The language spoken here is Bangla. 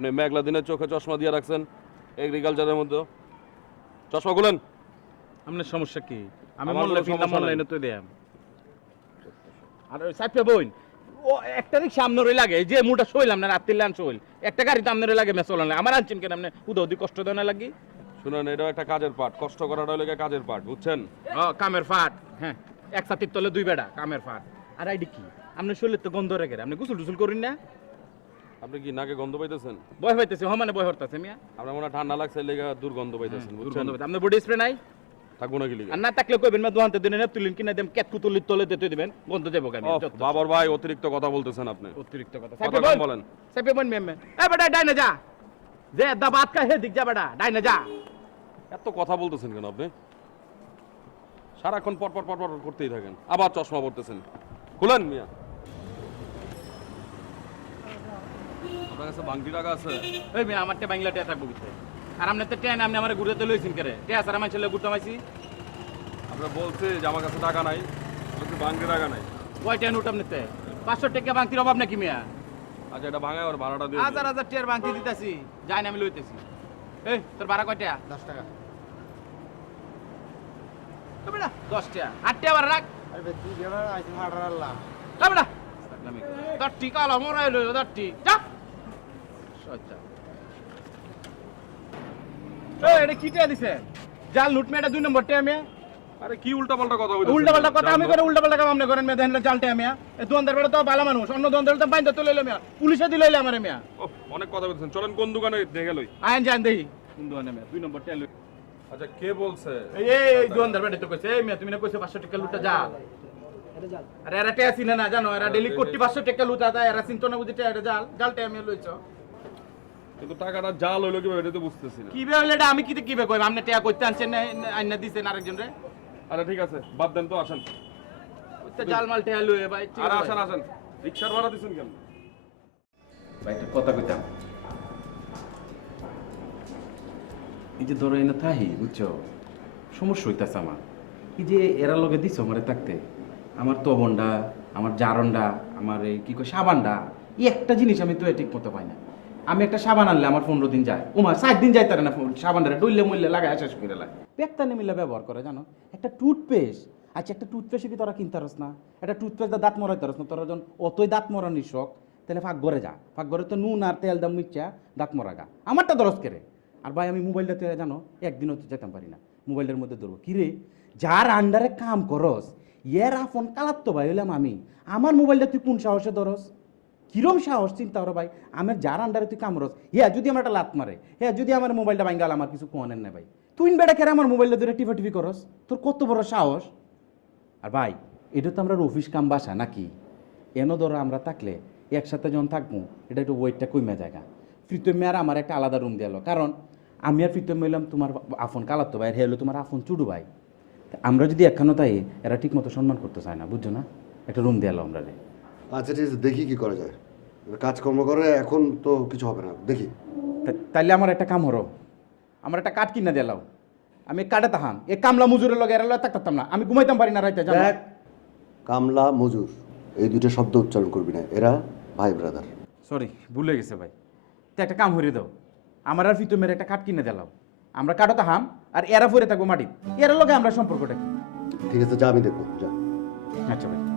আপনি মেঘলা দিনের চোখে চশমা দিয়ে রাখছেন এগ্রিকালচারের মধ্যে। চশমা খুলেন। আপনার সমস্যা কি? আমি আমার মনলে কোনো অনলাইনে তো দেয়াম আর ওই সাইফে বইন ও একটা রিক্সা আপনারই লাগে যে মুটা শৈলাম না রাত্রি লান শৈল একটা গাড়ি তো আপনারই লাগে মেসল আমার আনছেন কেন আপনি? উদা উদি কষ্ট দেওয়া লাগি? শুনেন এটাও একটা কাজের পার্ট কষ্ট করাটা হলে কাজের পার্ট বুঝছেন? ও কামের ফাট হ্যাঁ এক সাথীর তলে দুই বেড়া কামের ফাট আর আইডি কি? আপনি শরীরের তো গন্ধ রেখে আপনি গুসল টুসুল করেন না? আপনি কি নাকে গন্ধ পাইতেছেন? বয় হইতেছে হ মানে বয় হরতেছে মিয়া। আপনার মনে ঠান্ডা লাগছে লেগে দুর্গন্ধ পাইতেছেন বুঝছেন? আপনার বডি স্প্রে নাই? থাকব না আর না থাকলে কইবেন মা দোকানতে দিনে তুলিন কিনা দেম কেত কুতুলির তলে দিতে দিবেন গন্ধ দেবো কেন? বাবর ভাই অতিরিক্ত কথা বলতেছেন আপনি। অতিরিক্ত কথা। কথা বলেন? বল মেমে এ বেটা ডাইনে যা। যে দা বাত কা হে দিক যা বেটা ডাইনে যা। এত কথা বলতেছেন কেন আপনি? সারাক্ষণ পর পর পর পর করতেই থাকেন। আবার চশমা পড়তেছেন খুলেন মিয়া। আপনার কাছে বাংটি টাকা আছে? ওই মেয়ে আমার টে বাংলা টে থাকব কিছে আর আপনি তো ট্রেন আপনি আমার ঘুরতে লইছেন করে টে আসার আমার ছেলে ঘুরতে মাইছি আপনার বলছে যে আমার কাছে টাকা নাই বলছে বাংটি টাকা নাই। কয় ট্রেন উঠ আপনি তে পাঁচশো টাকা বাংতির অভাব নাকি মিয়া? আচ্ছা এটা ভাঙায় আর ভাড়াটা দিয়ে হাজার হাজার টিয়ার বাংতি দিতেছি। যাই না আমি লইতেছি। এই তোর ভাড়া কয়টা? দশ টাকা। বেটা? দশ টাকা। আট টাকা ভাড়া রাখ। আরে বে, তুই এবার আইসি হাটার আল্লাহ। বেটা? দশ টি কালো মরাই লইল এই এটা কি টিয়া দিছে? জাল লুট মেয়েটা দুই নম্বর টিয়া মেয়ে। আরে কি উল্টা পাল্টা কথা বলতেছেন উল্টা পাল্টা কথা আমি করে উল্টা পাল্টা কাম আপনি করেন মেয়ে দেখেন জালটা মিয়া। এই দোকানদার বেড়ে তো ভালো মানুষ অন্য দোকানদার তো বাইন্দা তুলে লইলে মিয়া। পুলিশে দিলে আমার মিয়া। অনেক কথা বলতেছেন চলেন কোন দোকানে দেখে লই। আইন জান দেই। কোন দোকানে মিয়া? দুই নম্বর টিয়া আচ্ছা কে বলছে? এই এই এই দোকানদার বেড়ে তো কইছে। এই মিয়া তুমি না কইছে 500 টাকা লুটা যা। আরে এরা টিয়া চিনে না জানো? এরা ডেলি কোটি 500 টাকা লুটা দেয়। এরা চিন্তা না বুঝি টিয়া জাল। জাল টিয়া মিয়া লইছো। কিন্তু টাকাটা জাল হইল কীভাবে এটা তো বুঝতেছি না। কি বে হইলে এটা? আমি কি কি বে কইব? আপনি টিয়া কইতে আনছেন না আইনা দিছেন আরেকজন রে? আরে ঠিক আছে বাদ দেন তো আসেন। ওইটা জাল মাল টিয়া লই ভাই ঠিক আছে। আসেন আসেন। রিক্সার ভাড়া দিছেন কেন? ভাই একটা কথা কইতাম। এই যে ধরো এনে থাহি বুঝছ? সমস্যা হইতাছে আমার। এই যে এরা লগে দিছ আমারে থাকতে আমার তবনডা আমার জারনডা আমার এই কি কয় সাবানডা এই একটা জিনিস আমি তো ঠিক মতো পাই না। আমি একটা সাবান আনলে আমার পনেরো দিন যায়। ওমা ষাট দিন যায় তারা না সাবানটা ডইলে মইলে লাগায় শেষ করে লাগে পেকটা মিলে ব্যবহার করে, জানো? একটা টুথপেস্ট আচ্ছা একটা টুথপেস্ট কি তোরা কিনতে পারস না? একটা টুথপেস্ট দাঁত মরাইতে পারস না? তোরা যখন অতই দাঁত মরানির শখ, তাহলে ফাঁক ঘরে যা। ফাঁক ঘরে তো নুন আর তেল দাম মিচ্ছা দাঁত মরা গা। আমারটা দরজ কেড়ে আর ভাই, আমি মোবাইলটা তুই জানো, একদিনও তো যেতাম পারি না। মোবাইলের মধ্যে ধরবো। কিরে যার আন্ডারে কাম করস ইয়ের আফন কালাত্ত ভাই হইলাম আমি। আমার মোবাইলটা তুই কোন সাহসে ধরস? কিরম সাহস, চিন্তা করো ভাই, আমার যার আন্ডারে তুই কামরস হ্যাঁ যদি আমার একটা লাত মারে হ্যাঁ যদি আমার মোবাইলটা ভাঙ্গাল আমার কিছু কোয়ানের না ভাই। তুই বেড়া কেন আমার মোবাইলটা ধরে টিপা টিপি করস? তোর কত বড় সাহস? আর ভাই, এটা তো আমরা অফিস কাম বাসা নাকি? এনো ধরো আমরা থাকলে একসাথে যখন থাকব, এটা একটু ওয়েটটা কমে জায়গা। প্রীতম মেয়ার আমার একটা আলাদা রুম দিল কারণ আমি আর প্রীতম হইলাম তোমার আফন কালাতো ভাই, আর হে তোমার আফন চুডু ভাই। আমরা যদি একখানো তাই এরা ঠিক মতো সম্মান করতে চায় না, বুঝছ না? একটা রুম দিয়ালো আমরা আচ্ছা ঠিক আছে দেখি কি করা যায়। কাজকর্ম করে এখন তো কিছু হবে না দেখি। তাইলে আমার একটা কাম হরো। আমার একটা কাঠ কিনা দিলাও আমি কাটে তাহাম এ কামলা মজুরের লগে এরা লগে থাকতাম না। আমি ঘুমাইতাম পারি না রাইতে জানো। কামলা মজুর এই দুটো শব্দ উচ্চারণ করবি না। এরা ভাই ব্রাদার। সরি ভুলে গেছে ভাই। তো একটা কাম হরিয়ে দাও। আমার আর ফিতুমের একটা কাঠ কিনে দিলাও আমরা কাটো তাহাম আর এরা ফরে থাকব মাটি এরা লগে আমরা সম্পর্কটা কি? ঠিক আছে যা আমি দেখব যা। আচ্ছা ভাই।